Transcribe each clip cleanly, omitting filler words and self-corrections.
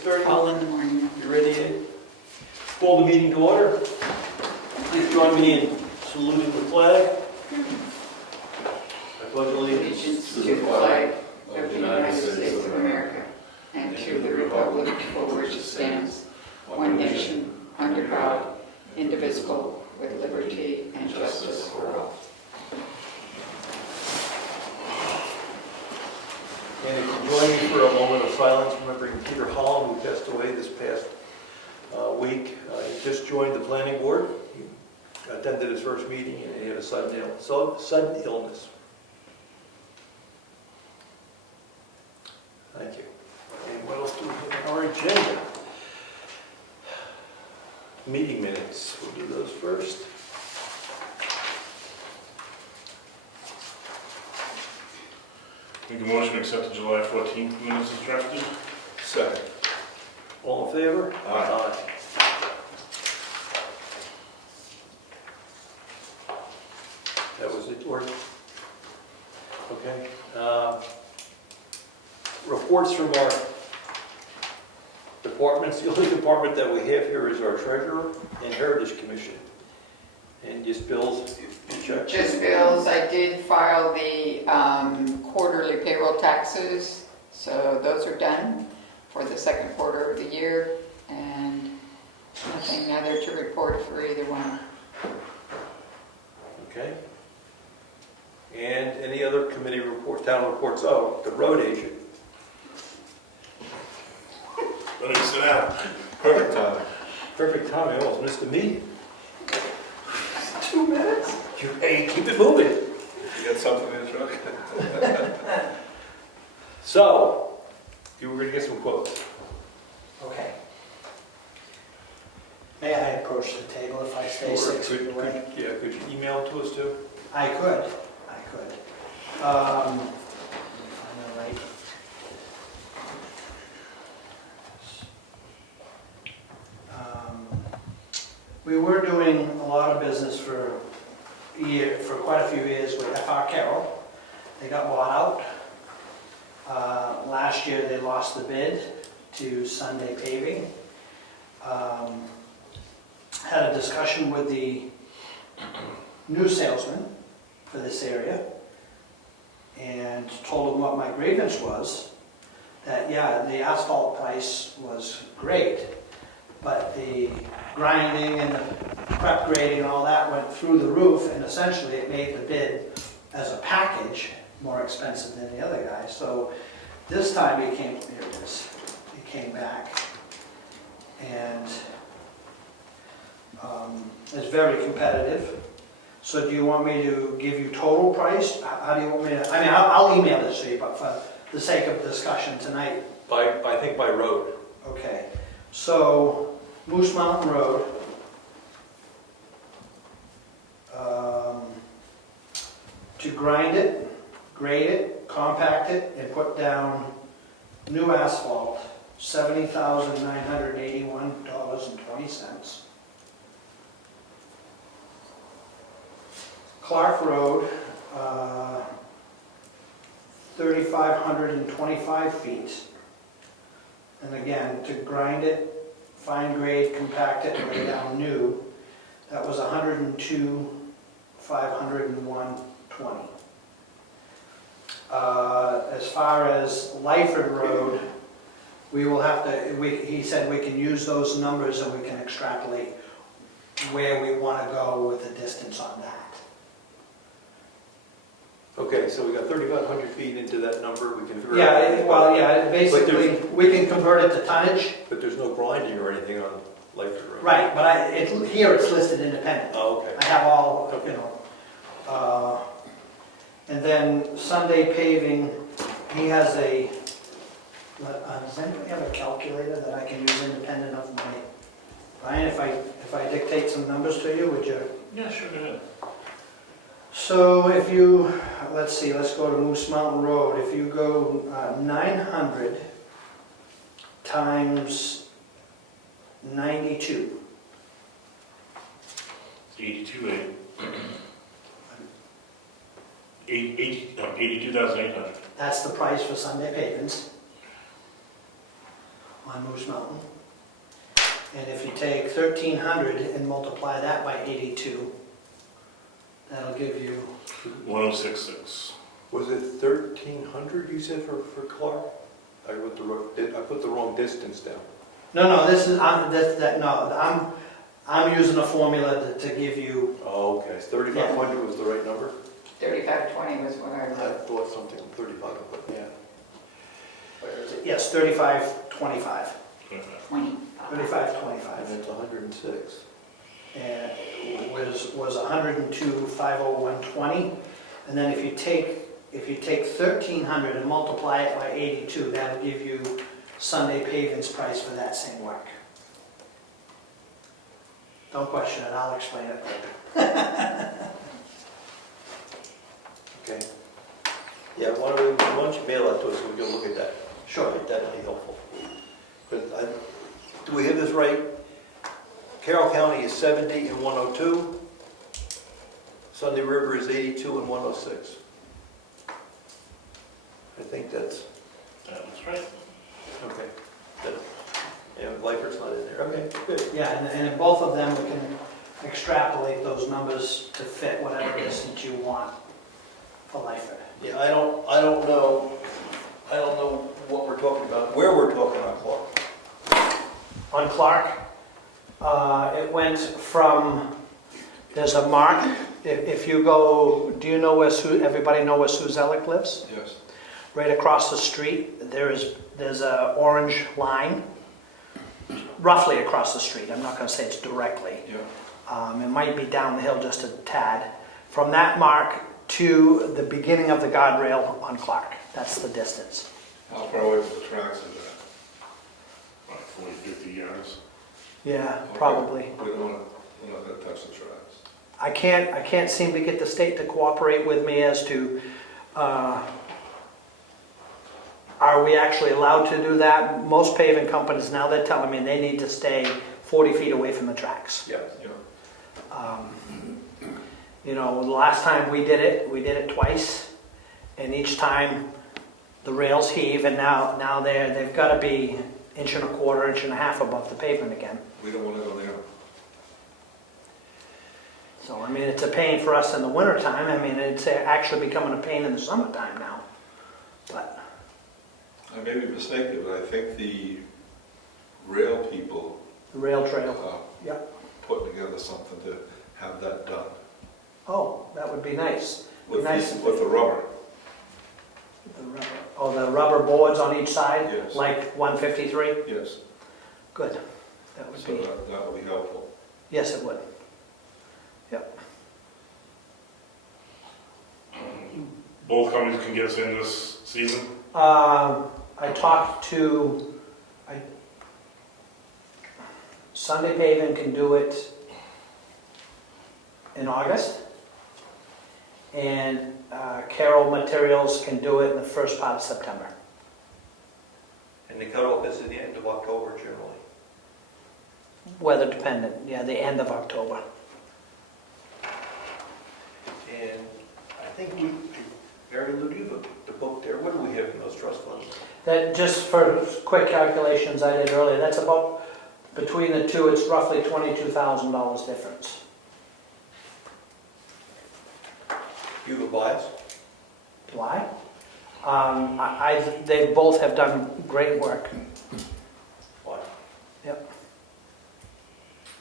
6:30? All in the morning. You ready, Ed? Call the meeting to order. Please join me in saluting the flag. I pledge allegiance Allegiance to the flag of the United States of America and to the republic for which it stands, one nation, under God, indivisible, with liberty and justice for all. And if you join me for a moment of silence, remembering Peter Holland, who passed away this past week. He just joined the planning board. He attended his first meeting and he had a sudden illness. Thank you. And what else do we have on our agenda? Meeting minutes. We'll do those first. Make a motion to accept the July 14th minutes as drafted. Second. All in favor? Aye. That was it, or? Okay. Reports from our departments. The only department that we have here is our treasurer and Heritage Commission. And just bills, you check. Just bills, I did file the quarterly payroll taxes, so those are done for the second quarter of the year, and nothing other to report for either one. Okay. And any other committee reports, town reports? Oh, the road agent. Let me sit down. Perfect time. Perfect timing, almost missed a meeting. 2 minutes? Hey, keep it moving. You got something in the truck? So, you were going to get some quotes. Okay. May I approach the table if I stay 6 feet away? Could you email it to us too? I could. Let me find the right. We were doing a lot of business for quite a few years with FR Carroll. They got bought out. Last year they lost the bid to Sunday Paving. Had a discussion with the new salesman for this area and told him what my grievance was, that yeah, the asphalt price was great, but the grinding and the prep grading and all that went through the roof, and essentially it made the bid as a package more expensive than the other guy. So this time he came, here it is, he came back and it's very competitive. So do you want me to give you total price? How do you want me to, I mean, I'll email this to you, but for the sake of discussion tonight. I think by road. Okay, so Moose Mountain Road, to grind it, grade it, compact it, and put down new asphalt, $70,981.20. Clark Road, 3,525 feet. And again, to grind it, fine grade, compact it, and lay down new, that was $102,501.20. As far as Lyford Road, we will have to, he said we can use those numbers and we can extrapolate where we want to go with the distance on that. Okay, so we got 3,500 feet into that number. We can figure Yeah, out. well, yeah, basically, we can convert it to tonnage. But there's no grinding or anything on Lyford Road. Right, but here it's listed independent. Oh, okay. I have all, you know. And then Sunday Paving, he has a, does anybody have a calculator that I can use independent of my, Brian, if I dictate some numbers to you, would you? Yeah, sure, go ahead. So if you, let's see, let's go to Moose Mountain Road. If you go 900 times 92. 82,800. 82,800. That's the price for Sunday pavings. on Moose Mountain. And if you take 1,300 and multiply that by 82, that'll give you, 1066. Was it 1,300 you said for Clark? I put the wrong distance down. no, this is, I'm using a formula to give you, Oh, okay, 3,500 was the right number? 3520 was what I I wrote. thought something 35, but yeah. where is it? Yes, 3525. 20. 3525. And it's 106. And it was 102,501.20. And then if you take 1,300 and multiply it by 82, that'll give you Sunday paving's price for that same work. Don't question it, I'll explain it later. Okay. Yeah, why don't you mail that to us, so we can look at that? Sure. That'd be helpful. Do we have this right? Carroll County is 70 and 102. Sunday River is 82 and 106. I think that's, That's right. okay. Yeah, Leifert's not in there. Okay, good. Yeah, and in both of them, we can extrapolate those numbers to fit whatever distance you want for Lyford. Yeah, I don't know what we're talking about, where we're talking on Clark. On Clark, it went from, there's a mark, if you go, do you know where everybody know where Sue Zellick lives? Yes. Right across the street, there's a orange line, roughly across the street. I'm not going to say it's directly. Yeah. It might be down the hill just a tad. From that mark to the beginning of the guardrail on Clark. That's the distance. How far away from the tracks is that? Like 40, 50 yards. Yeah, Okay. probably. We're not gonna touch the tracks. I can't seem to get the state to cooperate with me as to, are we actually allowed to do that? Most paving companies now, they're telling me they need to stay 40 feet away from the tracks. Yeah. You know, the last time we did it twice, and each time the rails heave, and now they've got to be 1.25 inches, 1.5 inches above the pavement again. We don't wanna go there. So, I mean, it's a pain for us in the wintertime. I mean, it's actually becoming a pain in the summertime now. But, I may be mistaken, but I think the rail people the rail trail, yep. putting together something to have that done. Oh, that would be nice. With Nice. the rubber. The rubber, oh, the rubber boards on each side? Yes. Like 153? Yes. Good. That would So be, that would be helpful. yes, it would. Yep. Both companies can get us in this season? I talked to, Sunday Paving can do it in August, and Carroll Materials can do it in the first part of September. And the cutoff is at the end of October generally. Weather dependent, yeah, the end of October. And I think Mary Lou, do you have the book there? What do we have in those trust funds? That, just for quick calculations I did earlier, that's about, between the two, it's roughly $22,000 difference. You have a bias? Why? They both have done great work. Why? Yep.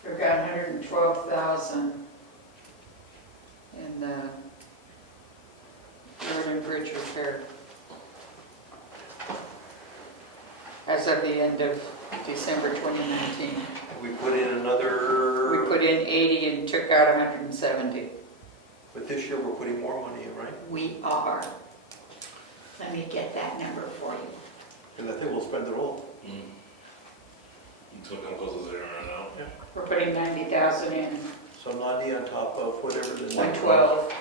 We've got 112,000 in the road and bridge repair. As of the end of December 2019. We put in another... We put in 80 and took out 170. But this year we're putting more money in, right? We are. Let me get that number for you. And I think we'll spend it all. You took them close to zero right now? Yeah. We're putting 90,000 in, So 90 on top of whatever the... 112.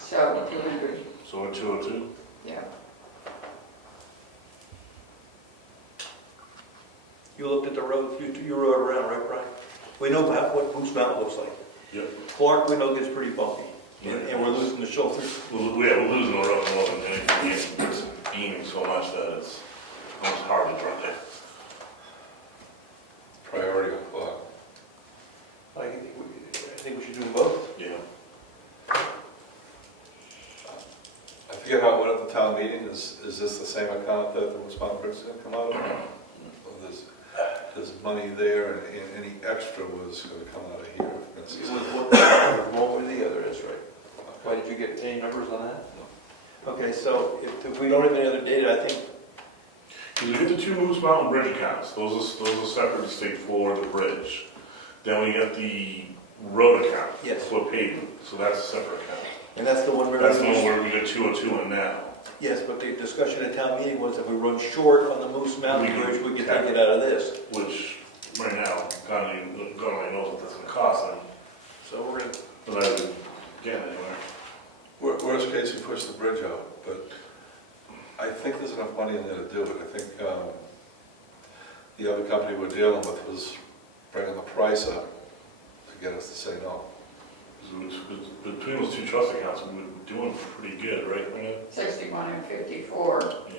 So 200, So we're 202? yeah. You looked at the road, you rode around, right, Brian? We know what Moose Mountain looks like. Yep. Clark, we know gets pretty bumpy. Yeah. And we're losing the shoulders. We're losing the road more than anything. It's beaming so much that it's almost hard to drive. meeting, is this the same account that the West Palm Bridge is gonna come out of? Or there's money there, and any extra was gonna come out of here, for instance? One or the other is, right? Why, did you get any numbers on that? No. Okay, so if we don't have any other data, I think, Because we get the two Moose Mountain Bridge accounts, those are separate and state for the bridge. Then we get the road account. Yes. For paving, so that's a separate account. and that's the one where. That's the one where we get 202 in now. Yes, but the discussion at town meeting was if we run short on the Moose Mountain We Bridge, we could can- take it out of this. Which, right now, God only knows what that's gonna cost them, So we're gonna, but I would get anywhere. Worst case, we push the bridge out, but I think there's enough money in there to do it. I think the other company we're dealing with was bringing the price up to get us to say no. Between those two trust accounts, we were doing pretty good, right? 61 and 54. Yeah.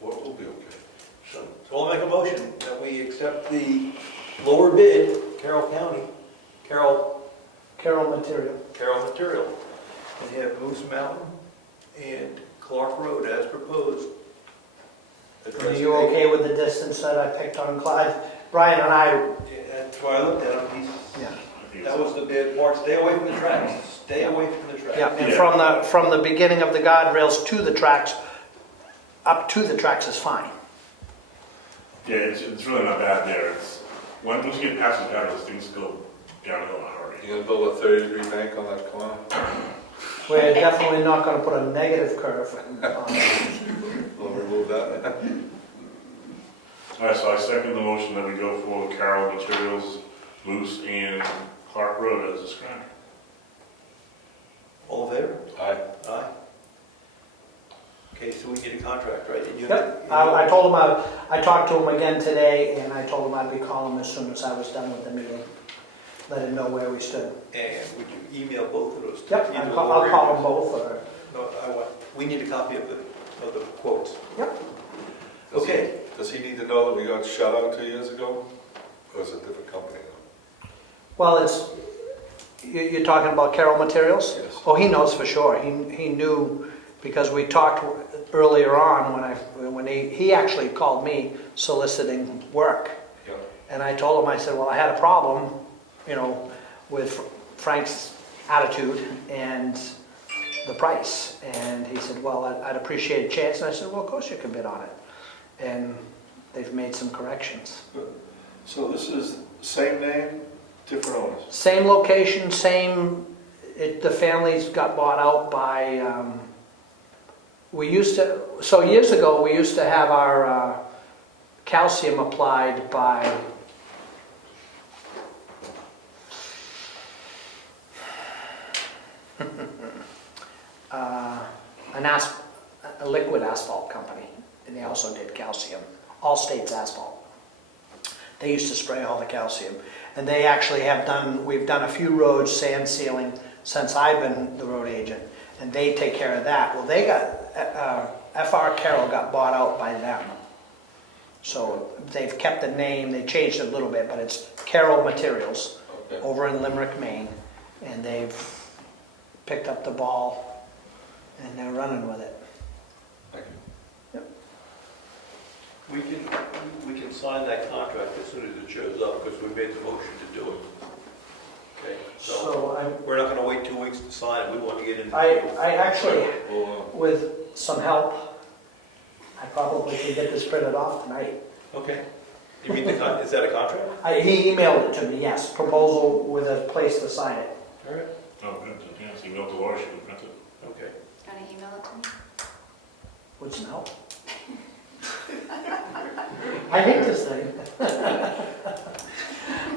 We'll be okay. so I'll make a motion that we accept the lower bid, Carroll Material, and have Moose Mountain and Clark Road as proposed. Are you okay with the distance that I picked on Clive? Brian and I, Yeah, that's why I looked at him, yeah. I think that it's- was the bid part, stay away from the tracks, stay away from the tracks. Yeah, and Yeah. from the beginning of the guardrails to the tracks, up to the tracks is fine. Yeah, it's really not bad there. Once you get past the gutters, things go downhill in a hurry. You gonna build a 30-degree bank on that corner? We're definitely not gonna put a negative curve on it. We'll remove that. All right, so I second the motion that we go for Carroll Materials, Moose, and Clark Road as described. All in favor? Aye. Aye. Okay, so we need a contract, right? And you- Yep, I told him, I talked to him again today, and I told him I'd be calling him as soon as I was done with the meeting. Let him know where we stood. And would you email both of those? Yep, Either I'll or call either? them both, or, No, we need a copy of the quotes. yep. Okay. Does he need to know that we got shut out 2 years ago? Or is it a different company now? Well, you're talking about Carroll Materials? Yes. Oh, he knows for sure. He knew, because we talked earlier on when he actually called me soliciting work. Yeah. And I told him, I said, well, I had a problem, with Frank's attitude and the price. And he said, well, I'd appreciate a chance. And I said, well, of course you can bid on it. And they've made some corrections. So this is same name, different owners? Same location, the families got bought out by, years ago, we used to have our calcium applied by a liquid asphalt company, and they also did calcium, All States Asphalt. They used to spray all the calcium, and they actually we've done a few roads, sand sealing, since I've been the road agent, and they take care of that. Well, FR Carroll got bought out by them. So they've kept the name, they changed it a little bit, but it's Carroll Materials Okay. over in Limerick, Maine, and they've picked up the ball and they're running with it. Thank you. We can sign that contract as soon as it shows up, because we made the motion to do it. Okay, so So we're not gonna wait 2 weeks to sign it, we want to get into. I actually, Well, with some help, I probably could get this printed off tonight. Okay. You mean is that a contract? He emailed it to me, yes, proposal with a place to sign it. All right. Oh, good, yeah, so you email to Laura, she can print it. Okay. Want to email it to me? Would some help. I hate this thing.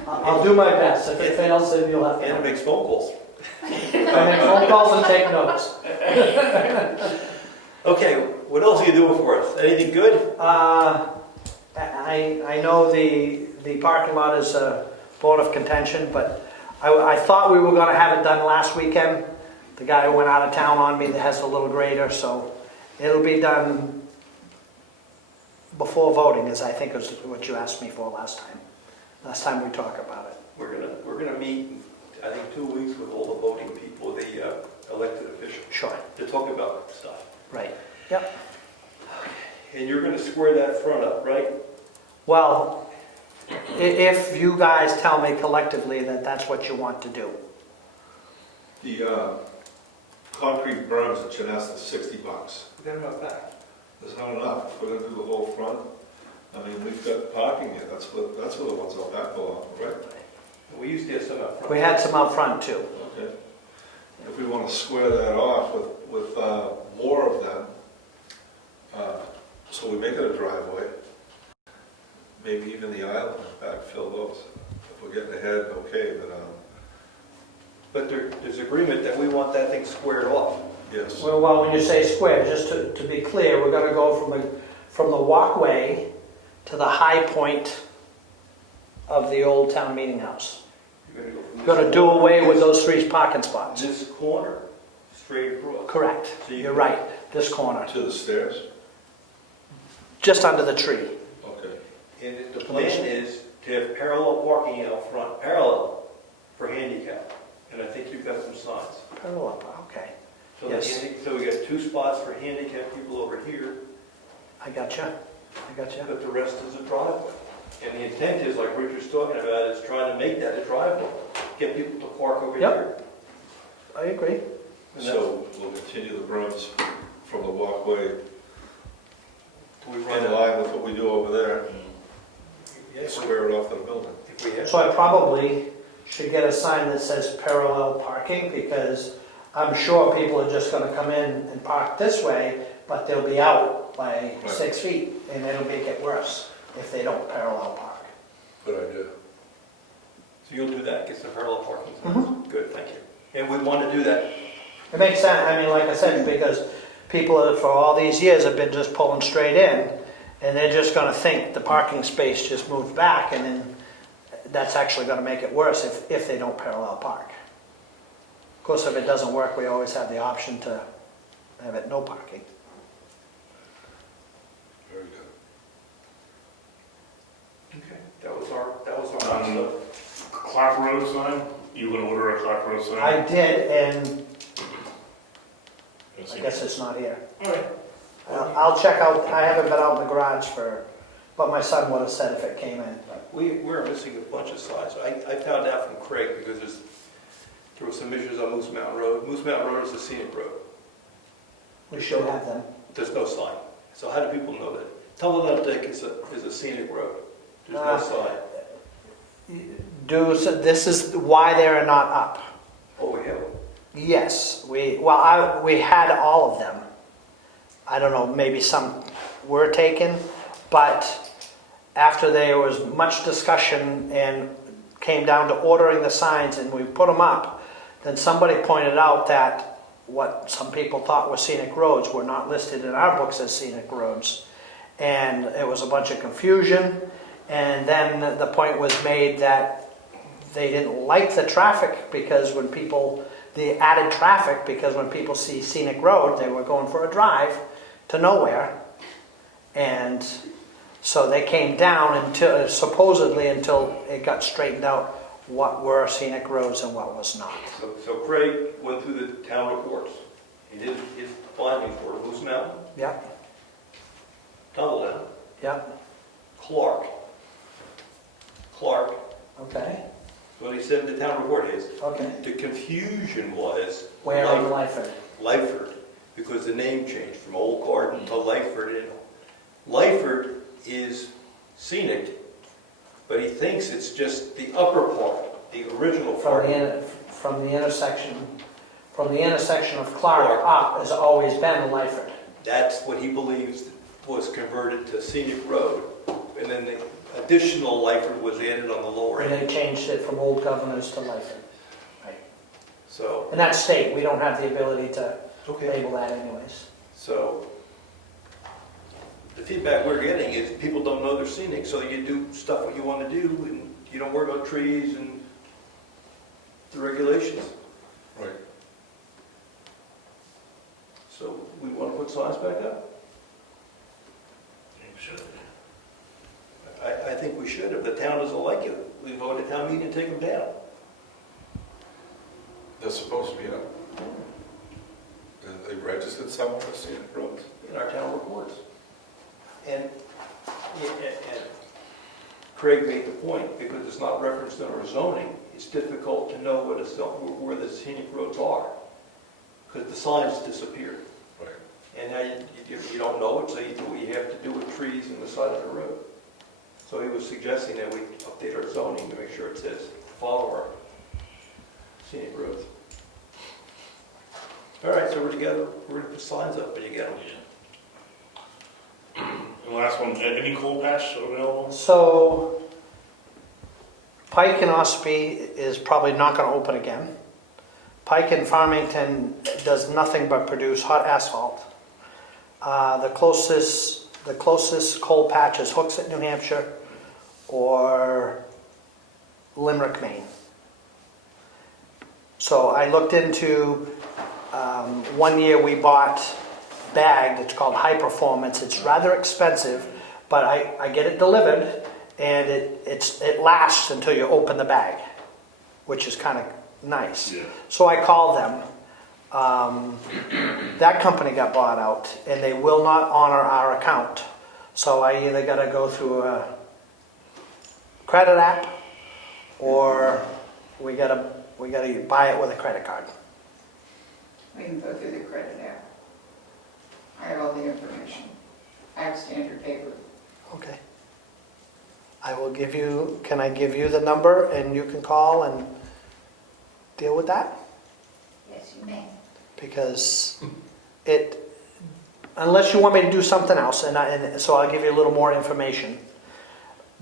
I'll do my best. If it fails, then you'll have to. And it makes phone calls. I make phone calls and take notes. Okay, what else are you doing for us? Anything good? I know the parking lot is a bone of contention, but I thought we were going to have it done last weekend. The guy went out of town on me that has a little grader, so it'll be done before voting, as I think is what you asked me for last time we talked about it. We're gonna meet, I think, 2 weeks with all the voting people, the elected officials, Sure, to talk about stuff. right. Yep. And you're gonna square that front up, right? Well, if you guys tell me collectively that that's what you want to do. The concrete berms at Chanessa, $60. We got about that. There's not enough. If we're gonna do the whole front, I mean, we've got parking here. That's where the ones out back belong, right? We used to have some up front. We had some out front too. Okay. If we want to square that off with more of them, so we make it a driveway, maybe even the island, backfill those. If we're getting ahead, okay, But there's agreement that we want that thing squared off. yes. Well, when you say square, just to be clear, we're gonna go from the walkway to the high point of the old town meeting house. You're gonna go from We're gonna do away with those 3 parking spots. this corner, straight across. Correct. So you- You're right, this corner, To the stairs? just under the tree. Okay. And the plan is to have parallel parking out front, parallel for handicap. And I think you've got some signs. Parallel, okay. So Yes. so we got 2 spots for handicapped people over here, I gotcha. but the rest is a driveway. And the intent is, like Richard's talking about, is trying to make that a driveway, get people to park over Yep. here. I agree. And So we'll continue the berms from the walkway we run in out. line with what we do over there, Yeah, square it off to the building. if we have. So I probably should get a sign that says parallel parking, because I'm sure people are just gonna come in and park this way, but they'll be out by Right. 6 feet, and it'll make it worse if they don't parallel park. Good idea. So you'll do that, get some parallel parking signs? Mhm. Good, thank you. And we want to do that. It makes sense, I mean, like I said, because people for all these years have been just pulling straight in, and they're just gonna think the parking space just moved back, and then that's actually gonna make it worse if they don't parallel park. Of course, if it doesn't work, we always have the option to have it no parking. Very good. Okay. That was our stuff. Clark Road sign, you gonna order a Clark Road sign? I did, and I guess it's not here. All right. I'll check out, I haven't been out in the garage but my son would have said if it came in. We're missing a bunch of signs. I found out from Craig because there were some issues on Moose Mountain Road. Moose Mountain Road is a scenic road. We should have them. There's no sign. So how do people know that? Tumbledown Deck is a scenic road. There's no sign. This is why they're not up. Oh, we have them. Yes, we had all of them. I don't know, maybe some were taken, but after there was much discussion and came down to ordering the signs and we put them up, then somebody pointed out that what some people thought were scenic roads were not listed in our books as scenic roads. And it was a bunch of confusion, and then the point was made that they didn't like the traffic because the added traffic, because when people see scenic road, they were going for a drive to nowhere. And so they came down supposedly until it got straightened out what were scenic roads and what was not. So Craig went through the town reports. He did his findings for Moose Mountain, Yep, Tumbledown, yep, Clark. okay, What he said in the town report is, okay. the confusion was Where on Lyford? Lyford, because the name changed from Old Garden to Lyford. And Lyford is scenic, but he thinks it's just the upper part, the original part. From the intersection of Clark up has always been Lyford. That's what he believes was converted to scenic road. And then the additional Lyford was added on the lower And end. they changed it from Old Governors to Lyford. Right. So, And that's state, we don't have the ability to okay. label that anyways. So, the feedback we're getting is people don't know they're scenic, so you do stuff what you want to do, and you don't worry about trees and the regulations. Right. So, we want to put signs back up? I think we should. If the town doesn't like it, we vote at town meeting and take them down. They're supposed to be up. Are they registered? registered somewhere as scenic roads? in our town reports. And Craig made the point, because it's not referenced in our zoning, it's difficult to know where the scenic roads are, because the signs disappeared. Right. And now you don't know it, so you do what you have to do with trees in the side of the road. So he was suggesting that we update our zoning to make sure it says follow our scenic roads. All right, so we're gonna put signs up when you get them. And last one, any coal patch available? So Pike in Ospey is probably not going to open again. Pike in Farmington does nothing but produce hot asphalt. The closest coal patch is Hooksett, New Hampshire, or Limerick, Maine. So I looked into, one year we bought bagged, it's called High Performance. It's rather expensive, but I get it delivered, and it lasts until you open the bag, which is kind of nice. Yeah. So I called them. That company got bought out, and they will not honor our account. So I either got to go through a credit app, or we got to buy it with a credit card. We can go through the credit app. I have all the information. I have standard paper. Okay. Can I give you the number and you can call and deal with that? Yes, you may. Because unless you want me to do something else, and so I'll give you a little more information.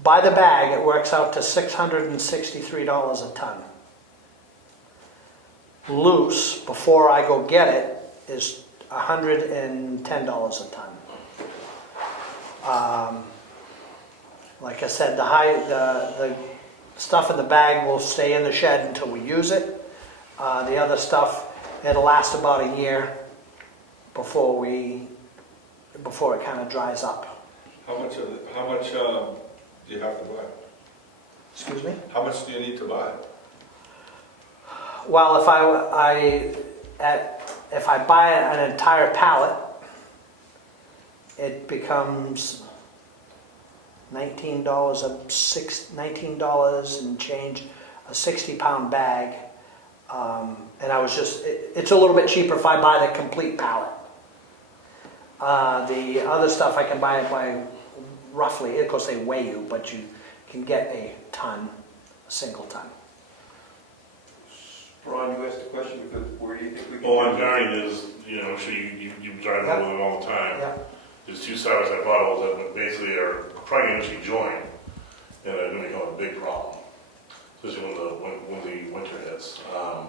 By the bag, it works out to $663 a ton. Loose, before I go get it, is $110 a ton. Like I said, the stuff in the bag will stay in the shed until we use it. The other stuff, it'll last about a year before it kind of dries up. How much do you have to buy? Excuse me? How much do you need to buy? Well, if I buy an entire pallet, it becomes $19 and change, a 60-pound bag. And it's a little bit cheaper if I buy the complete pallet. The other stuff I can buy it by roughly, of course they weigh you, but you can get a single ton. Ron, you asked the question because where do you think we can? Well, I'm dying is, I'm sure you drive over them all the time. Yeah. There's two side-by-side bottles that basically are probably going to join, and they're going to become a big problem, especially when the winter hits. And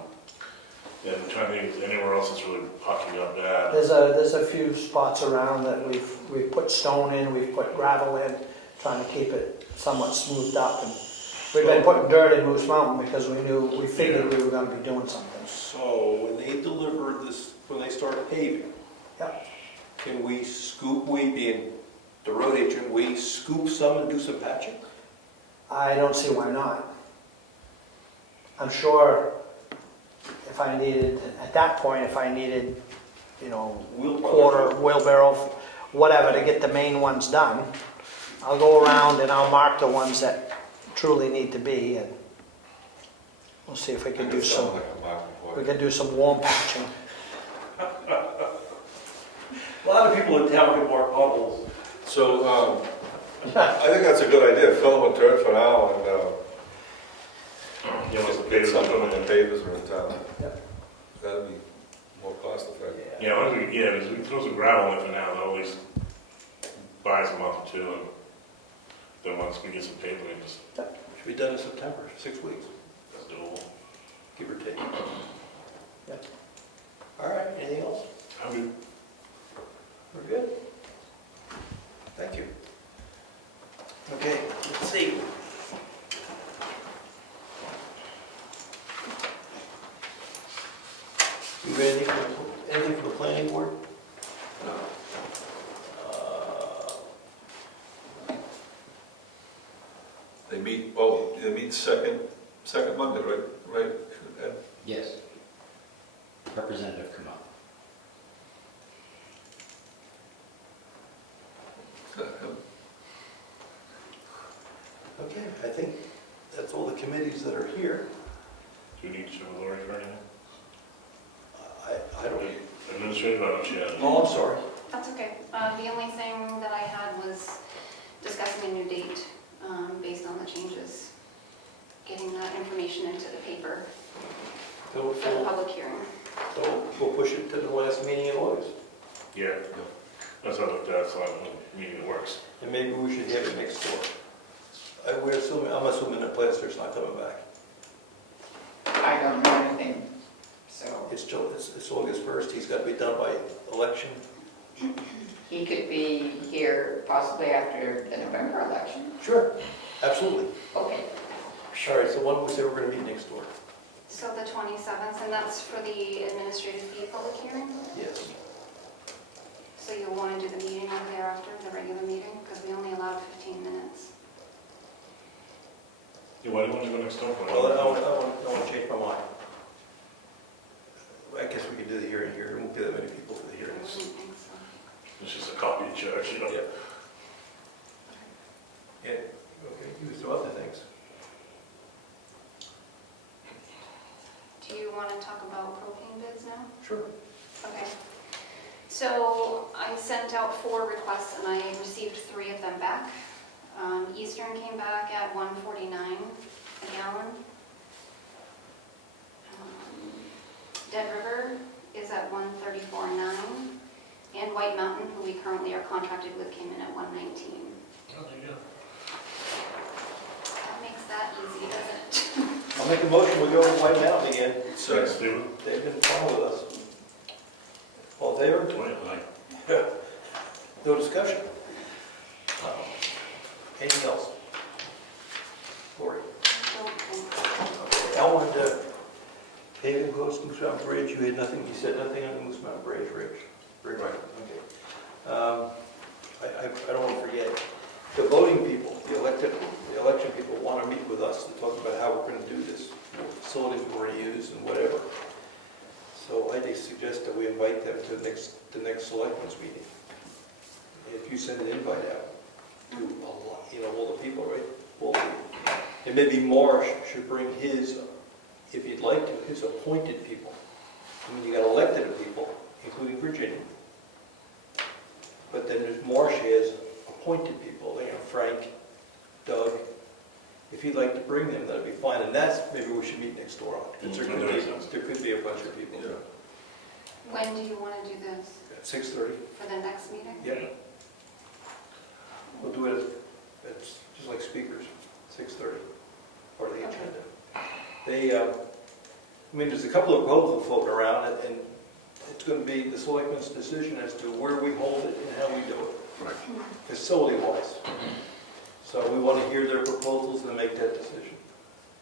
I'm trying to think if there's anywhere else that's really pucking up bad. There's a few spots around that we've put stone in, we've put gravel in, trying to keep it somewhat smoothed up. And we've been putting dirt in Moose Mountain because we figured we were going to be doing something. So when they deliver this, when they start paving, Yep. can we being the road agent, we scoop some and do some patching? I don't see why not. I'm sure if I needed, at that point, wheelbarrow, whatever, to get the main ones done, I'll go around and I'll mark the ones that truly need to be, and we'll see if we can do some warm patching. A lot of people in town can mark potholes. So, I think that's a good idea, fill them with dirt for now, and Once the get pavers some are of going the in. pavers are in town. Yep. That'd be more cost effective. Once we can throw some gravel in for now, that'll at least buy us a month or two, and then once we get some pavement, we just, Should be done in September, 6 weeks, that's doable. give or take. Yep. All right, anything else? I'm good. We're good? Thank you. Okay, let's see. You have anything from the planning board? They meet second Monday, right? Ed? Yes. Representative Comeau. Okay, I think that's all the committees that are here. Do you need to with Lori for anything? I don't, Administrative, I don't see anything. oh, I'm sorry. That's okay. The only thing that I had was discussing a new date based on the changes, getting that information into the paper So for the public hearing. we'll push it to the last meeting in August. Yeah, that's what I looked at, so I'm meeting that works. And maybe we should have it next door. I'm assuming that Plaster's not coming back. I don't know anything, so It's August 1st, he's got to be done by election. he could be here possibly after the November election. Sure, absolutely. Okay. All right, so when we say we're going to meet next door? So the 27th, and that's for the administrative fee public hearing? Yes. So you'll want to do the meeting right thereafter, the regular meeting, because we only allowed 15 minutes. Yeah, why do you want to go next door? Well, I want to change my mind. I guess we could do the hearing here, there won't be that many people for the I hearings. wouldn't think so. It's just a copy of church, you know? Yeah. Yeah, okay, you do other things. Do you want to talk about propane bids now? Sure. Okay. So I sent out 4 requests and I received 3 of them back. Eastern came back at $1.49 a gallon. Dead River is at $1.34.9. And White Mountain, who we currently are contracted with, came in at $1.19. Oh, there you go. That makes that easy, doesn't it? I'll make a motion, we'll go with White Mountain again. Thanks, Stephen. They've been fine with us. All in favor? 29. Yeah. No discussion? Anything else? Lori? I don't think so. Okay, Ellen, paving close to Moose Mountain Bridge, you had nothing, you said nothing on the Moose Mountain Bridge, Rich? Right. Okay. I don't want to forget, the voting people, the election people want to meet with us to talk about how we're going to do this, what facilities we're going to use and whatever. So I just suggest that we invite them to the next selectmen's meeting. If you send an invite out to all the people, right? And maybe Marsh should bring his, if he'd like to, his appointed people. I mean, you got elected people, including Virginia. But then there's Marsh has appointed people, Frank, Doug. If you'd like to bring them, that'd be fine. And that's, maybe we should meet next door on. 'Cause there could be a bunch of people. Yeah. When do you want to do this? At 6:30? For the next meeting? Yeah. We'll do it, it's just like speakers, 6:30, part of the Okay. agenda. There's a couple of proposals floating around, and it's going to be the selectmen's decision as to where we hold it and how we do it, Right. facility-wise. So we want to hear their proposals and make that decision.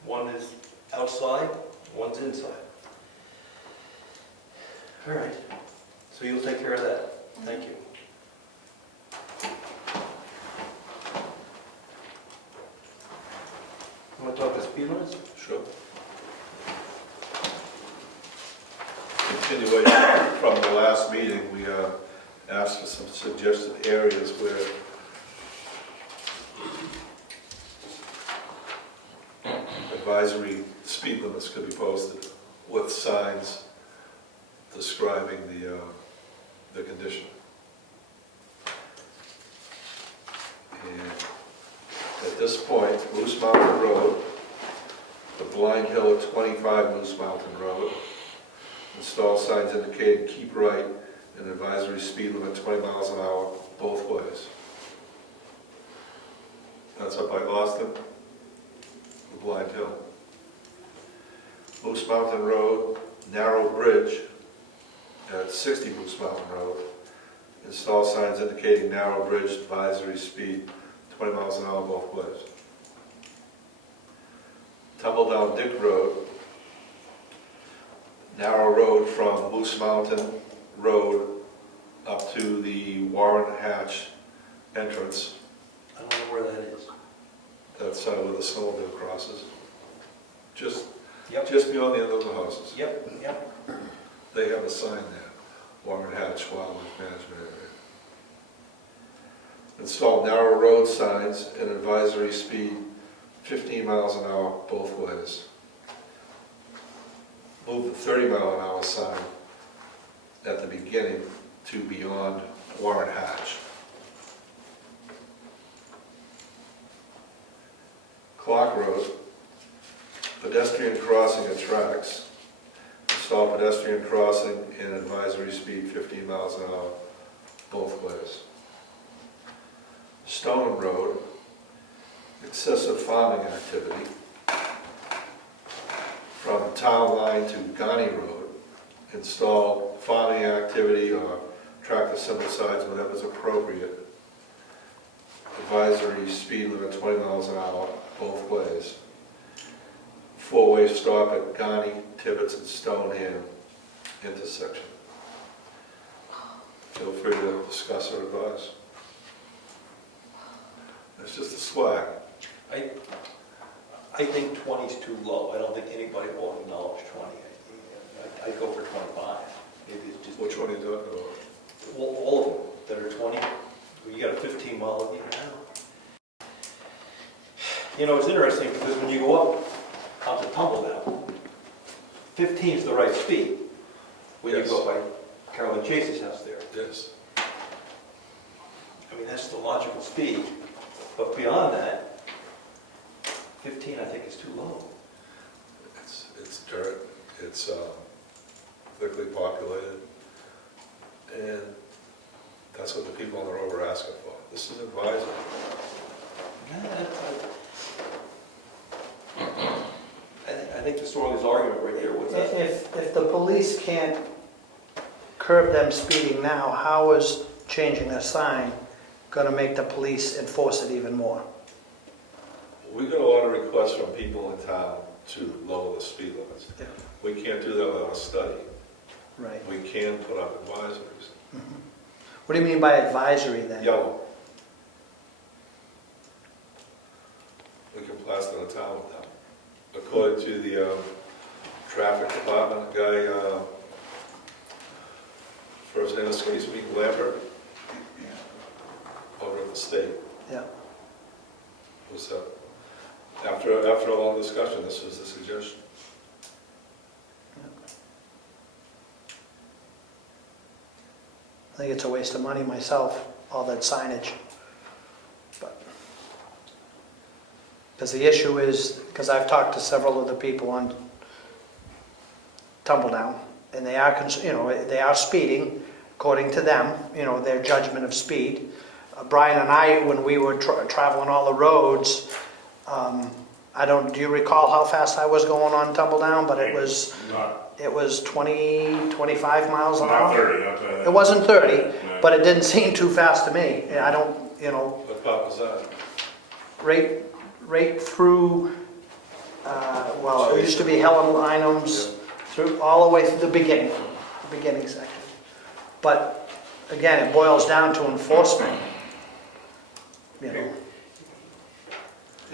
One is outside, one's inside. All right, so you'll take care of that. Thank you. Want to talk to speed limits? Sure. Continuation from the last meeting, we asked for some suggested areas where advisory speed limits could be posted with signs describing the condition. And at this point, Moose Mountain Road, the Blind Hill at 25 Moose Mountain Road, install signs indicating keep right and advisory speed limit 20 miles an hour both ways. That's up by Boston, the Blind Hill. Moose Mountain Road, narrow bridge at 60 Moose Mountain Road, install signs indicating narrow bridge advisory speed 20 miles an hour both ways. Tumble Down Dick Road, narrow road from Moose Mountain Road up to the Warren Hatch entrance. I don't know where that is. That's where the snowmobile crosses. Just Yep. beyond the end of the houses. Yep. They have a sign there, Warren Hatch Wildlife Management Area. Install narrow road signs and advisory speed 15 miles an hour both ways. Move the 30-mile-an-hour sign at the beginning to beyond Warren Hatch. Clark Road, pedestrian crossing at tracks. Install pedestrian crossing in advisory speed 15 miles an hour both ways. Stone Road, excessive farming activity from town line to Ghani Road. Install farming activity or tractor cymbal signs, whatever is appropriate. Advisory speed limit 20 miles an hour both ways. Four-way stop at Ghani, Tibbetts, and Stoneham intersection. Feel free to discuss or advise. It's just a swag. I think 20 is too low. I don't think anybody will acknowledge 20. I'd go for 25. Maybe it's just. Which one are you talking about? Well, all of them that are 20. You got a 15-mile, you know, it's interesting because when you go up onto Tumbledown, 15 is the right speed. When you Yes. go by Carolyn Chase's house there. Yes. I mean, that's the logical speed. But beyond that, 15 I think is too low. It's dirt, it's thickly populated, and that's what the people on the road are asking for. This is advisory. I think the strongest argument right there was that. If the police can't curb them speeding now, how is changing a sign gonna make the police enforce it even more? We got a lot of requests from people in town to lower the speed limits. Yeah. We can't do that without a study. Right. We can put up advisories. What do you mean by advisory then? Yellow. We can plaster the town with them. According to the traffic department guy, first name escapes me, Lambert, over at the state. Yeah. Was after a long discussion, this was the suggestion. I think it's a waste of money myself, all that signage. Because the issue is, because I've talked to several of the people on Tumbledown, and they are, they are speeding, according to them, their judgment of speed. Brian and I, when we were traveling all the roads, do you recall how fast I was going on Tumbledown? But it was 20, 25 miles an Not hour. 30, not 30. It wasn't 30, No. but it didn't seem too fast to me. I don't, What part was that? right through, well, it used to be Helen Lynham's, through, all the way through the beginning section. But again, it boils down to enforcement. The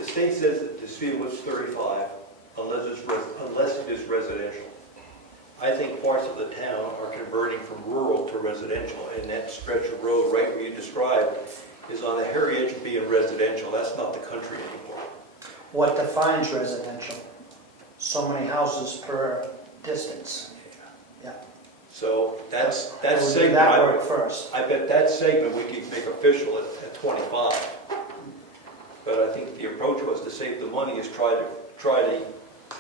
state says that the speed limit's 35 unless it is residential. I think parts of the town are converting from rural to residential, and that stretch of road right where you described is on the hairy edge of being residential. That's not the country anymore. What defines residential? So many houses per distance. Yeah. So that's We'll do segment. that work first. I bet that segment we could make official at 25. But I think the approach was to save the money is try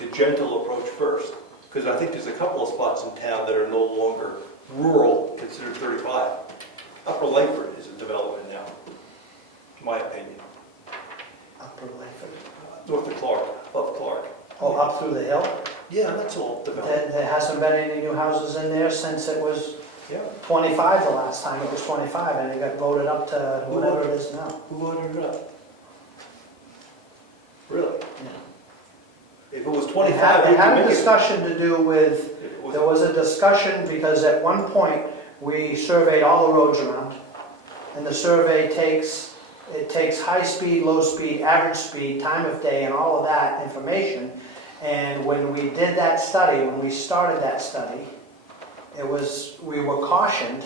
the gentle approach first. Because I think there's a couple of spots in town that are no longer rural, considered 35. Upper Langford is a development now, in my opinion. Upper Langford. North of Clark, above Clark. Oh, up through the hill? Yeah, that's all development. There hasn't been any new houses in there since it was Yeah. 25 the last time. It was 25 and it got voted up to whatever it is now. Who voted it up? Really? If it was 25, They we had could a make it. discussion to do with, there was a discussion because at one point we surveyed all the roads around. And the survey takes high speed, low speed, average speed, time of day and all of that information. And when we did that study, when we started that study, we were cautioned.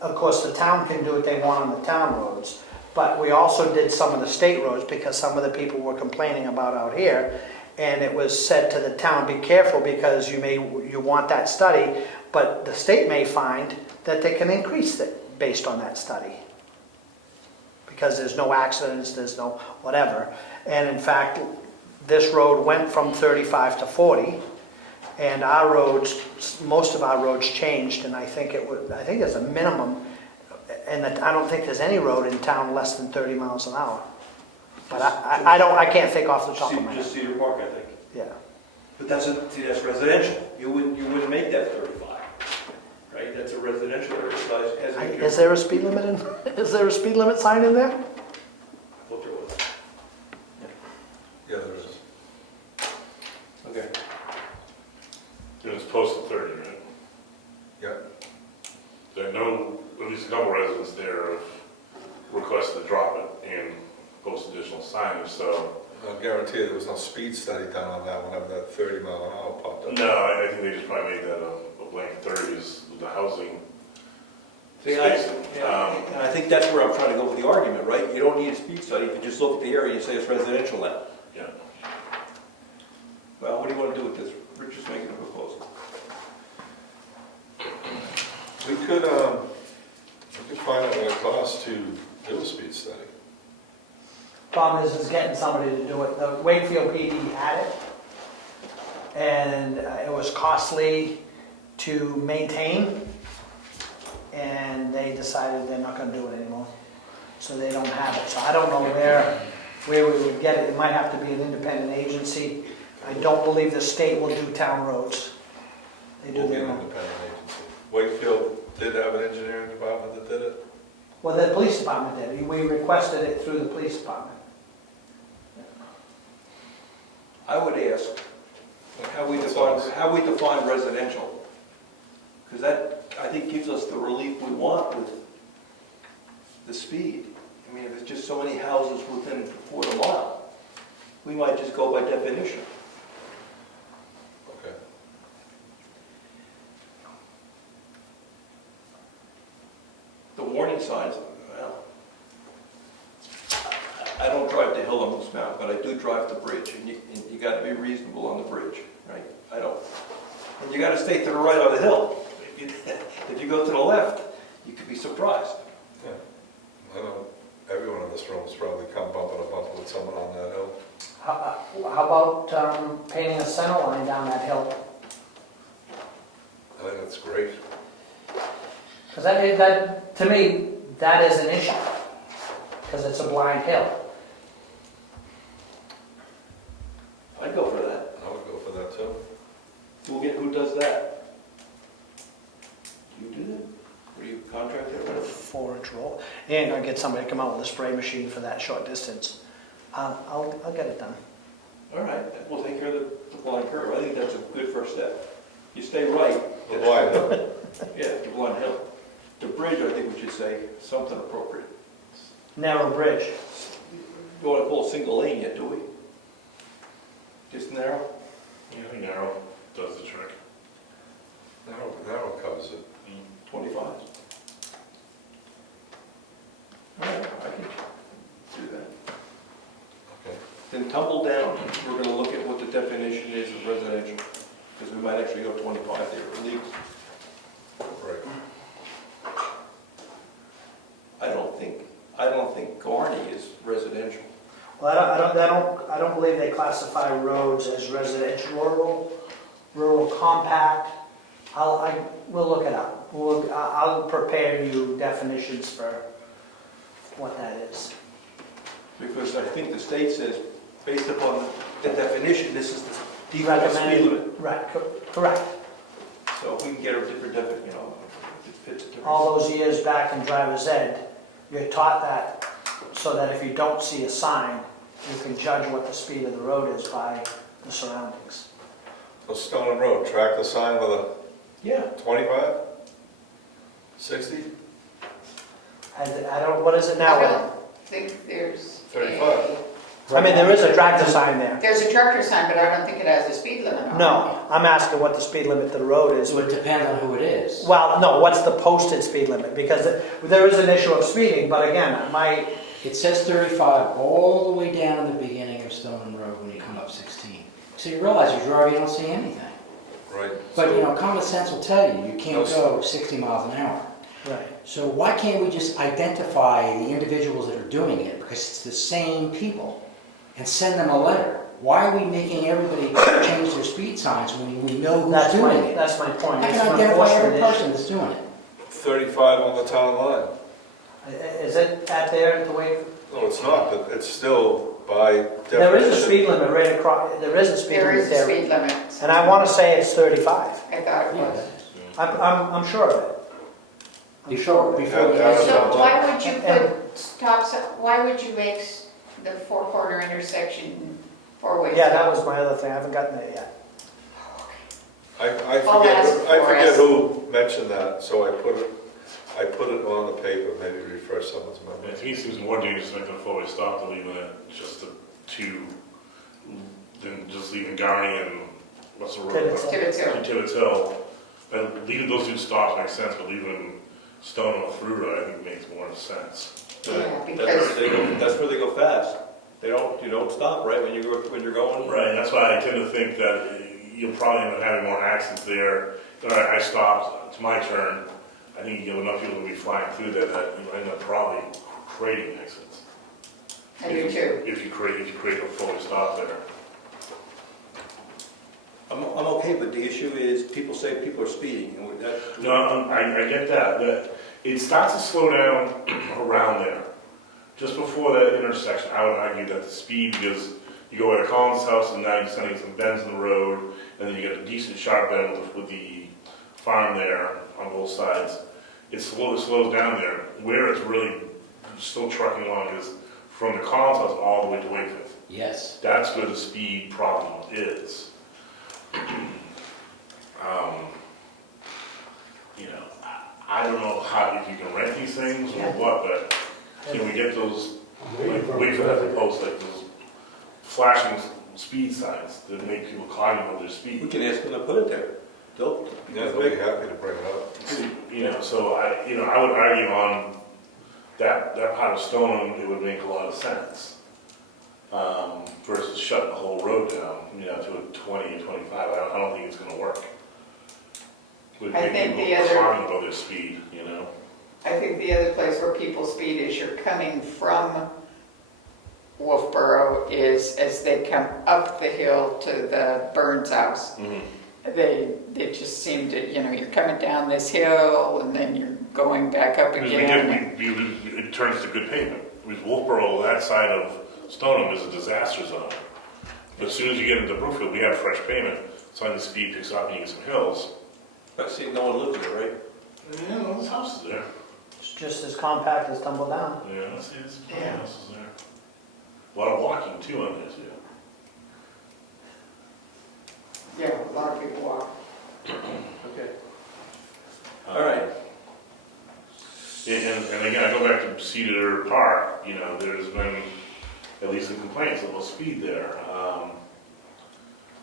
Of course, the town can do what they want on the town roads, But we also did some of the state roads because some of the people were complaining about out here. And it was said to the town, be careful because you want that study, but the state may find that they can increase it based on that study. Because there's no accidents, there's no whatever. And in fact, this road went from 35 to 40. And our roads, most of our roads changed, and I think there's a minimum, and I don't think there's any road in town less than 30 miles an hour. But I can't think off the top of my head. Just Cedar Park, I think. Yeah. But that's residential. You wouldn't make that 35, right? That's a residential area size. Is there a speed limit is there a speed limit sign in there? What there was. Yeah, there is. Okay. And it's posted 30, right? Yeah. So I know at least a couple residents there have requested to drop it and post additional signage, so. I'll guarantee you there was no speed study done on that whenever that 30 mile an hour popped up. No, I think they just probably made that a blank 30 is the housing See, space. and I think that's where I'm trying to go with the argument, right? You don't need a speed study, you just look at the area and say it's residential now. Yeah. Well, what do you want to do with this? Rich is making a proposal. We could find out what it costs to do a speed study. Problem is getting somebody to do it. The Wakefield PD had it, and it was costly to maintain, and they decided they're not gonna do it anymore. So they don't have it. So I don't know where we would get it. It might have to be an independent agency. I don't believe the state will do town roads. They do We'll be their an own. independent agency. Wakefield did have an engineering department that did it. Well, the police department did. We requested it through the police department. I would ask, like, how we define residential. Because that, I think, gives us the relief we want with the speed. I mean, if it's just so many houses within a quarter mile, we might just go by definition. Okay. The warning signs, well, I don't drive the hill on Moose Mountain, but I do drive the bridge, and you gotta be reasonable on the bridge, right? I don't. And you gotta stay to the right on the hill. If you go to the left, you could be surprised. Yeah. I know everyone in this room has probably come bumper to bumper with someone on that hill. How about painting a center line down that hill? I think that's great. Because that, to me, that is an issue, because it's a blind hill. I'd go for that. I would go for that too. Who does that? Do you do that? Or you contract it, whatever? 4-inch roll. You ain't gonna get somebody to come out with a spray machine for that short distance. I'll get it done. All right, we'll take care of the blind curve. I think that's a good first step. You stay right. The blind hill. Yeah, the blind hill. The bridge, I think we should say something appropriate. Narrow bridge. You want to call it single lane yet, do we? Just narrow? Yeah, I think narrow does the trick. Narrow covers it. 25. All right, I can do that. Okay. Then tumble down, we're going to look at what the definition is of residential, because we might actually go 25 there, at least. Right. I don't think Garney is residential. Well, I don't believe they classify roads as residential, rural compact. We'll look it up. I'll prepare you definitions for what that is. Because I think the state says, based upon the definition, this is the default speed limit. Right, correct. So if we can get a different definition, if it fits a different. All those years back in driver's ed, you're taught that so that if you don't see a sign, you can judge what the speed of the road is by the surroundings. So Stone Road, track the sign with a Yeah. 25? 60? I don't, what is it now? I don't think there's. 35. I mean, there is a tractor sign there. There's a tractor sign, but I don't think it has a speed limit on it. No, I'm asking what the speed limit to the road is. It would depend on who it is. Well, no, what's the posted speed limit? Because there is an issue of speeding, but again, It says 35 all the way down in the beginning of Stone Road when you come up 16. So you realize you drive, you don't see anything. Right. But So- you know, common sense will tell you, you can't No, go 60 miles an hour. Right. So why can't we just identify the individuals that are doing it, because it's the same people, and send them a letter? Why are we making everybody change their speed signs when we know who's doing it? That's my point. I It's can an identify every enforcement person that's doing it. 35 on the town line. issue. Is it at there at the way? No, it's not, but it's still by definition. There is a speed limit right across, there is a speed There limit is a there. speed limit. And I want to say it's 35. I thought it was. I'm sure of it. I'm sure of it. Before we Yeah, So why would you And- put stop, why would you make the four-corner intersection four-way? Yeah, that was my other thing. I haven't gotten there yet. I I'll ask forget, I for forget us. who mentioned that, so I put it on the paper, maybe refresh someone's I memory. think it seems more dangerous making a four-way stop than leaving it just than just leaving Garney and, what's the road? Tibbetts Hill. Tibbetts Hill. Tibbetts Hill. And leaving those two stops makes sense, but leaving Stone on the through road, I think makes more sense. Yeah, because That's where they go fast. You don't stop, right, when you're going? Right, that's why I tend to think that you'll probably end up having more accidents there. You know, I stopped, it's my turn, I think you get enough people to be flying through there that you end up probably creating accidents. I do too. If you create a full stop there. I'm okay, but the issue is, people say people are speeding, and that. No, I get that it starts to slow down around there. Just before that intersection, I would argue that the speed, because you go at Collins' house and now you're starting to get some bends in the road, and then you get a decent sharp bend with the farm there on both sides. It slows down there. Where it's really still trucking along is from the Collins house all the way to Wakefield. Yes. That's where the speed problem is. You know, I don't know if you can rent these things or what, but can we get those, like, wait for that to post, like those flashing speed signs that make people cognizant of their We speed? can ask them to put it there. Yeah, they'll be happy to bring it up. You know, so I would argue on that part of Stone, it would make a lot of sense. Versus shutting the whole road down, you know, to a 20 or 25. I don't think it's gonna work. Would I make think people the other- cognizant of their speed, you know? I think the other place where people speed is you're coming from Wolfboro is as they come up the hill to the Burns house. They just seem to, you know, you're coming down this hill and then you're going back up Because again. it turns to good pavement. With Wolfboro, that side of Stoneham is a disaster zone. But as soon as you get into Brookfield, we have fresh pavement, so the speed picks up and you get some hills. But see, no one lives there, right? Yeah, well, there's houses there. It's just as compact as Tumble Down. Yeah, I see, there's plenty of Yeah. houses there. A lot of walking too on there too. Yeah, a lot of people walk. Okay. All right. And again, I go back to Cedar Park, you know, there's been at least some complaints about speed there.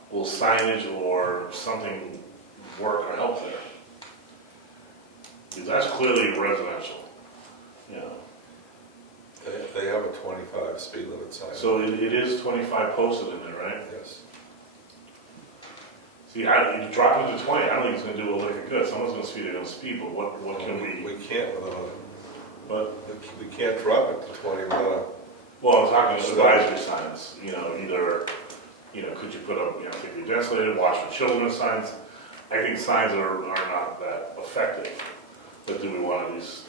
Will signage or something work or help there? Because that's clearly residential, you know. They have a 25 speed limit sign. So it is 25 posted in there, right? Yes. See, you drop it to 20, I don't think it's gonna do a lick of good. Someone's gonna speed, they're gonna speed, but what can we, We can't without but, we can't drop it to 20 without well, I'm talking advisory signs, you know, either, you know, could you put up, you know, thickly desolated, watch for children signs? I think signs are not that effective, but do we want to just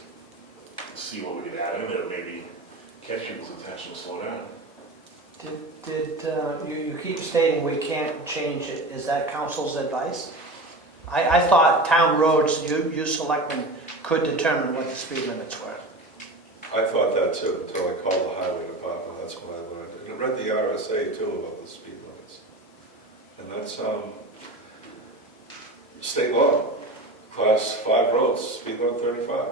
see what we can add in there, maybe catch people's attention to slow down? You keep stating we can't change it. Is that council's advice? I thought town roads, you selectmen could determine what the speed limits were. I thought that too, until I called the highway department, that's when I learned. And I read the RSA too about the speed limits. And that's state law. Class 5 roads, speed limit 35.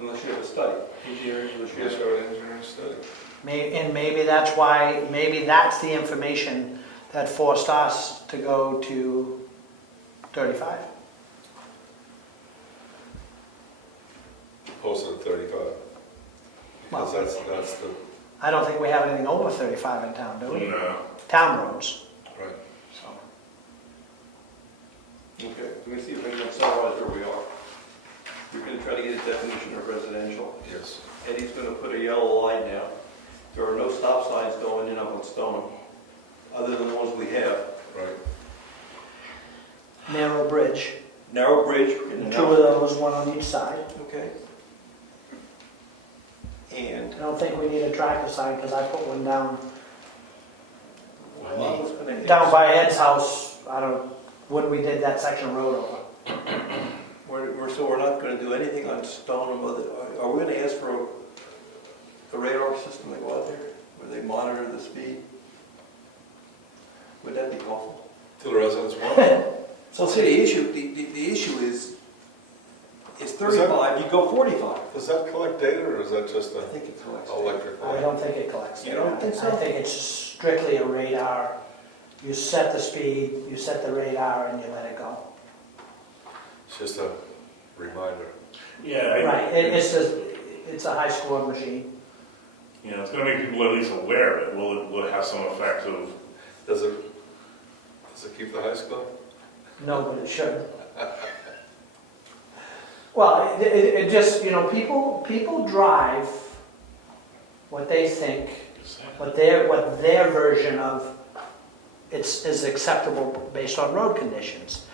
Unless you have a study. Engineering, unless you have. Yes, our engineering study. And maybe that's why, maybe that's the information that forced us to go to 35. Posted at 35. Because that's the, I don't think we have anything over 35 in town, do we? No. Town roads, right. so. Okay, let me see if I can summarize where we are. We're gonna try to get a definition of residential. Yes. Eddie's gonna put a yellow line down. There are no stop signs going in up on Stoneham, other than the ones we have. Right. Narrow bridge, Narrow bridge. in and two out. of those, one on each side. Okay. And I don't think we need a traffic sign, because I put one down, I was gonna down ask, by Ed's house, I don't, when we did that section of road over. so we're not gonna do anything on Stoneham, are we gonna ask for a radar system to go out there, where they monitor the speed? Would that be helpful? Do the residents want it? So see, the issue is, it's 35, you go 45. Does that collect data, or is that just I a think it collects. electric I light? don't think it collects. You don't think so? I think it's strictly a radar. You set the speed, you set the radar, and you let it go. It's just a reminder. Yeah. Right, it's a high score machine. You know, it's gonna make people at least aware of it. Will it have some effect of, Does it keep the high school? No, but it should. Well, it just, people drive what they think, what their version of is acceptable based on road conditions.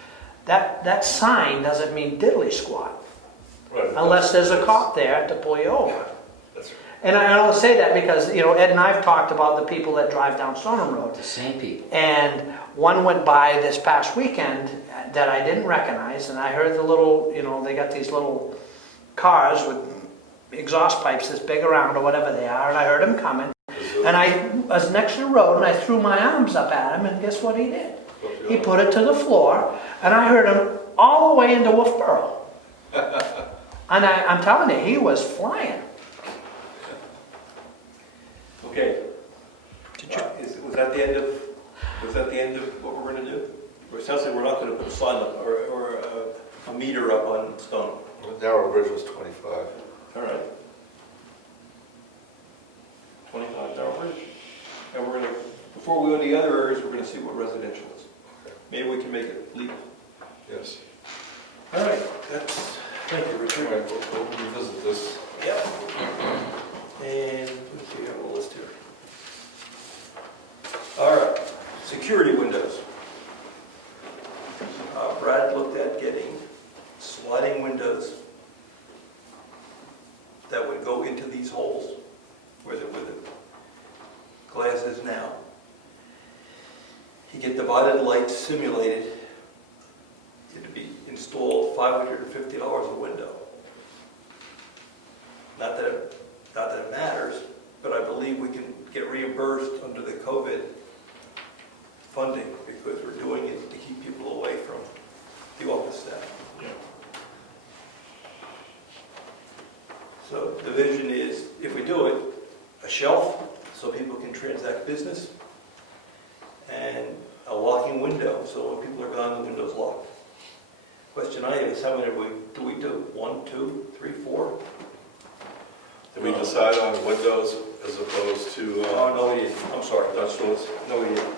That sign doesn't mean diddly squat, Right. unless there's a cop there to pull you over. That's right. And I only say that because, Ed and I have talked about the people that drive down Stoneham Road. The same people. And one went by this past weekend that I didn't recognize, and I heard the little, they got these little cars with exhaust pipes this big around or whatever they are, and I heard him coming. And I was next to the road, and I threw my arms up at him, and guess what he did? He put it to the floor, and I heard him all the way into Wolfboro. And I'm telling you, he was flying. Okay. Was that the end of what we're gonna do? Essentially, we're not gonna put a sign up or a meter up on Stone. The narrow bridge was 25. All right. 25 narrow bridge. And we're gonna, before we go to the other areas, we're gonna see what residential is. Maybe we can make it legal. Yes. All right, thank you, All Richard. right, we'll revisit this. Yep. And let's see, I have a list here. All right, security windows. Brad looked at getting sliding windows that would go into these holes where the glass is now. You get divided lights simulated. It'd be installed $550 a window. Not that it matters, but I believe we can get reimbursed under the COVID funding because we're doing it to keep people away from the office staff. yeah. So the vision is, if we do it, a shelf so people can transact business, and a locking window so when people are gone, the window's locked. Question I have is, how many do we do? 1, 2, 3, 4? Did we decide on windows as opposed to? Oh, no, we didn't. I'm sorry, that's those. No, we didn't.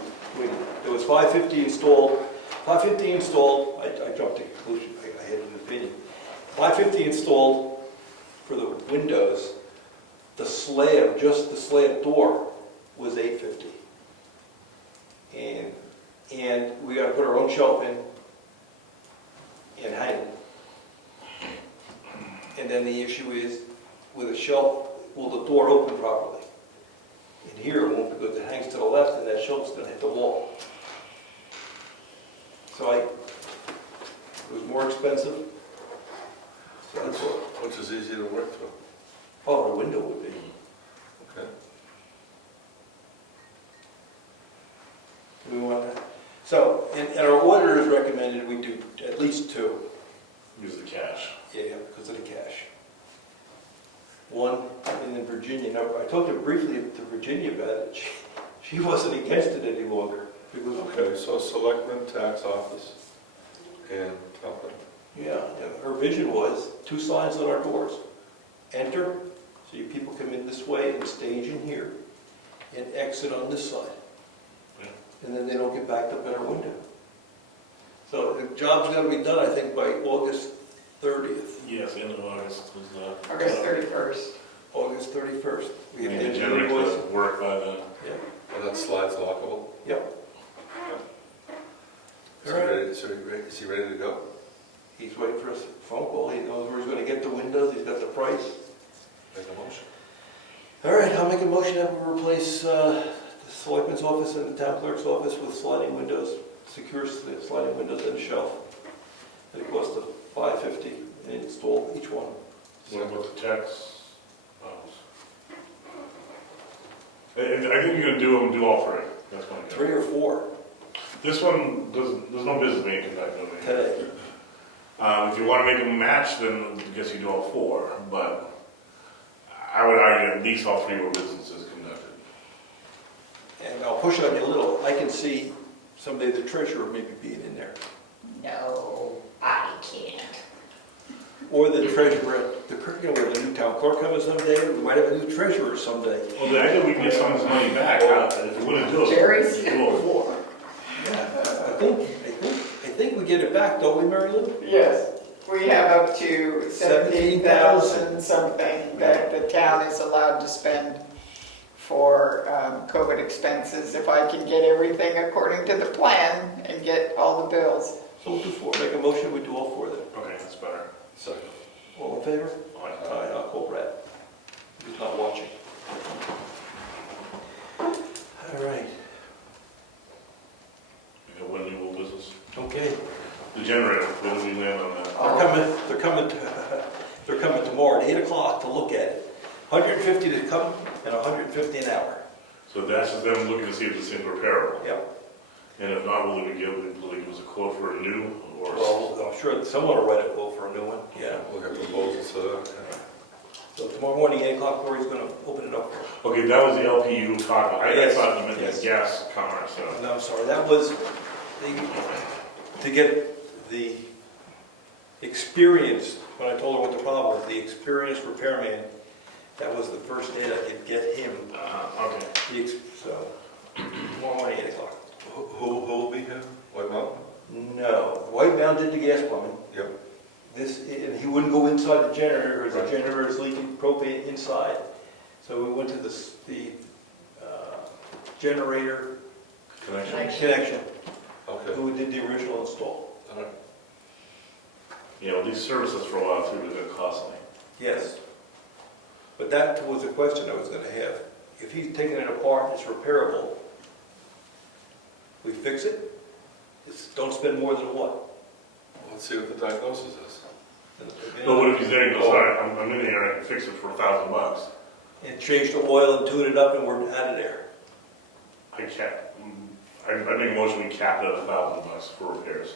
There was 550 installed. 550 installed. I jumped to conclusion. I had an opinion. 550 installed for the windows. The slab, just the slab door, was 850. And we got to put our own shelf in and hang it. And then the issue is, with a shelf, will the door open properly? In here, it won't, because it hangs to the left and that shelf's gonna hit the wall. So it was more expensive. So that's what, Which is easy to work through. oh, a window would be. Okay. Do we want that? So, and our auditors recommended we do at least 2. Use the cash. Yeah, because of the cash. One, and in Virginia, now, I talked briefly to Virginia about it. She wasn't against it any longer. Because, Okay, so Selectmen, tax office, and company. yeah, her vision was 2 signs on our doors. Enter, So you people come in this way and stage in here and exit on this side. Yeah. And then they don't get backed up in our window. So the job's gotta be done, I think, by August 30th. Yes, end of August was August 31st. August 31st. We have to the enter the generator invoice. to work by then. Yeah. And that slide's lockable. Yep. Is he ready, is he ready to go? He's waiting for a phone call. He knows where he's gonna get the windows. He's got the price. Make a motion. All right, I'll make a motion that we replace the selectman's office and the town clerk's office with sliding windows, secure sliding windows and a shelf. And it costs $550 and install each one. What about the tax? I think you're gonna do all three. That's my guess. 3 or 4 This one, there's no business being conducted over here. today. If you want to make them match, then I guess you do all 4, but I would argue at least all 3 were businesses conducted. And I'll push on you a little. I can see someday the treasurer maybe being in there. No, I can't. Or the treasurer, where the new town clerk comes someday. We might have a new treasurer someday. Well, the idea we can get some of this money back, if you wouldn't do it, Jerry's? you do all 4. I think we get it back, don't we, Mary Lou? Yes, we have up to 17,000 something that the town is allowed to spend for COVID expenses if I can get everything according to the plan and get all the bills. So we'll do 4. Make a motion, we do all 4 then. Okay, that's better. Second. All in favor? All right. Aye, I'll call Brad. He's not watching. All right. We got one new old business. Okay. The generator, where do we land on that? They're coming tomorrow at 8 o'clock to look at it. 150 to come and 150 an hour. So that's just them looking to see if this thing's repairable. Yep. And if not, will they give us a quote for a new or? Well, I'm sure that someone will write a quote for a new one. Yeah. We'll get proposals for that. So tomorrow morning, 8 o'clock, Corey's gonna open it up. Okay, that was the LPU talking. I Yes. thought you meant Yes. the gas car, so. No, I'm sorry, that was to get the experienced, when I told her what the problem was, the experienced repairman, that was the first date I could get him. Okay. So, tomorrow morning, 8 o'clock. Who will be here? White Mountain? No, White Mountain did the gas plumbing. Yep. And he wouldn't go inside the generator, because the Right. generator is leaking propane inside. So we went to the generator connection, Okay. who did the original install. All right. You know, these services for a while too, but they're costly. Yes. But that was a question I was gonna have. If he's taking it apart, it's repairable, we fix it? Don't spend more than what? Let's see what the diagnosis is. But what if he's there, he goes, all right, I'm in here, I can fix it for $1,000. And change the oil and tune it up and we're out of there. I make a motion, we cap it at $1,000 for repairs.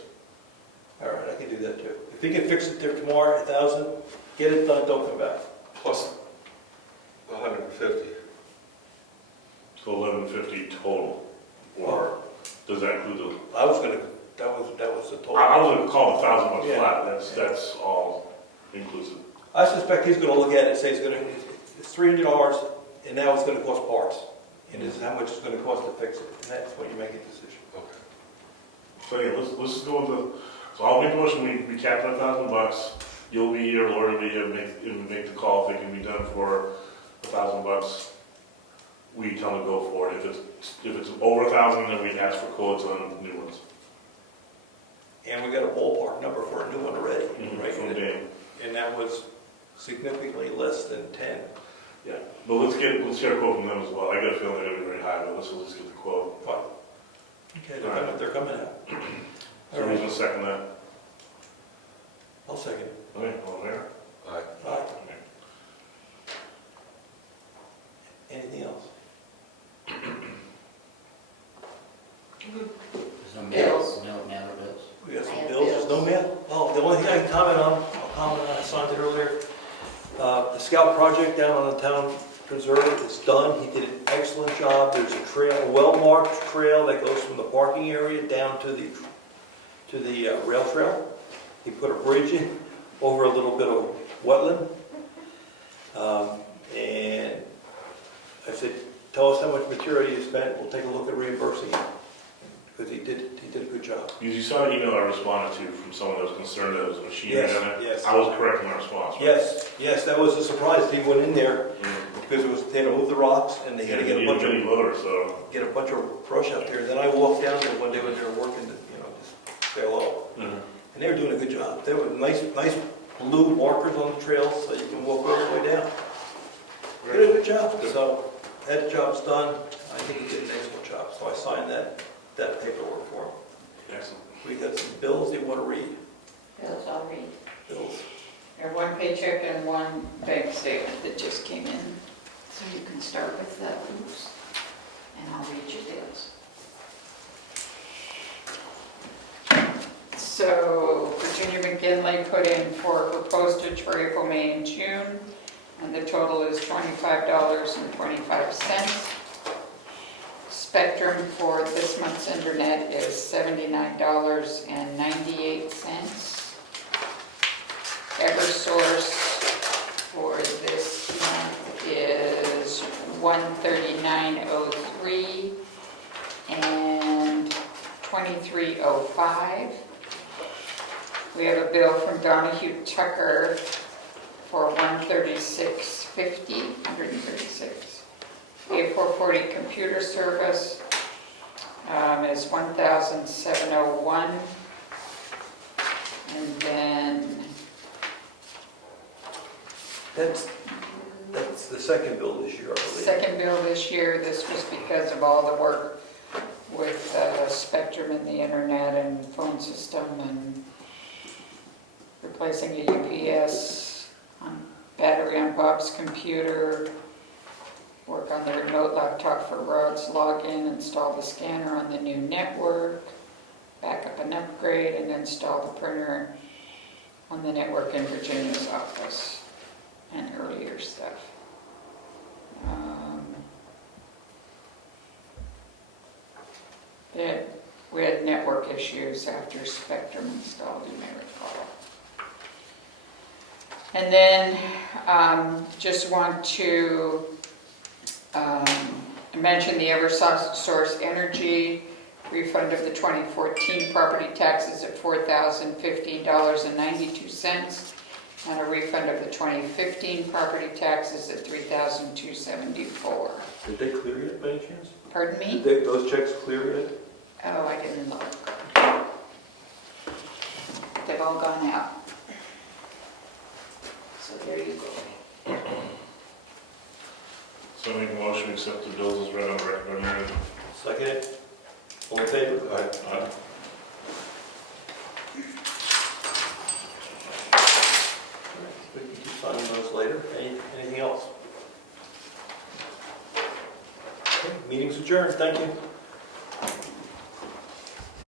All right, I can do that too. If he can fix it there tomorrow, 1,000, get it done, don't come back. Plus 150. So $1,150 total, or does that include the? I was gonna, that was the total. I was gonna call it $1,000 Yeah. flat, that's all inclusive. I suspect he's gonna look at it and say it's $300 and now it's gonna cost parts. And this is how much it's gonna cost to fix it, and that's when you make a decision. Okay. So yeah, let's just go with so I'll make a motion, we cap it at $1,000. You'll be here, Lori will be here, make the call if it can be done for $1,000. We tell them to go for it. If it's over 1,000, then we ask for quotes on new ones. And we got a ballpark number for a new one already, right? From Dane. And that was significantly less than 10. Yeah, but let's get a quote from them as well. I got a feeling they're gonna be very high, but let's get the quote. Fine. Okay, they're coming out. So who's gonna second that? I'll second it. Okay, all there. All right. Aye. Anything else? There's no Bills. mail, no mail or bills. We got I some have bills, there's no bills. mail. Oh, the only thing I can comment on, I signed it earlier. The scout project down on the town preserve is done. He did an excellent job. There's a trail, a well-marked trail that goes from the parking area down to the rail trail. He put a bridge in over a little bit of wetland. And I said, tell us how much material you spent, we'll take a look at reimbursing you. Because he did a good job. You saw an email I responded to from someone that was concerned that there was a machinery Yes, on it? yes. I was correct in my response, right? Yes, that was a surprise. He went in there Mm. because they had to move the rocks and they had to get a bunch of loader, so. brush out there. Then I walked down there one day when they were working, just say hello. Mhm. And they were doing a good job. There were nice blue markers on the trails so you can walk all the way down. They did a good job. So that job's done. I think he did an excellent job. So I signed that paperwork for him. Excellent. We got some bills you want to read. Bills, I'll read. Bills. There's one paycheck and one bank statement that just came in. So you can start with those, and I'll read your bills. So Virginia McKinley put in for her postage for April, May, and June, and the total is $25.25. Spectrum for this month's internet is $79.98. Eversource for this month is $139.03 and $23.05. We have a bill from Donahue Tucker for $136.50, $136. A440 computer service is $1,701. And then That's the second bill this year, I believe. second bill this year, this was because of all the work with Spectrum and the internet and phone system and replacing a UPS battery on Bob's computer, work on the remote laptop for Rod's login, install the scanner on the new network, backup and upgrade, and install the printer on the network in Virginia's office, and earlier stuff. We had network issues after Spectrum installed, you may recall. And then just want to mention the Eversource Energy refund of the 2014 property taxes at $4,015.92 and a refund of the 2015 property taxes at $3,274. Did they clear it by any chance? Pardon me? Did those checks clear it? Oh, I didn't look. They've all gone out. So there you go. So I make a motion to accept the bills as read on the record. Second it? All in favor? Aye. We can keep signing those later. Anything else? Okay, meeting's adjourned. Thank you.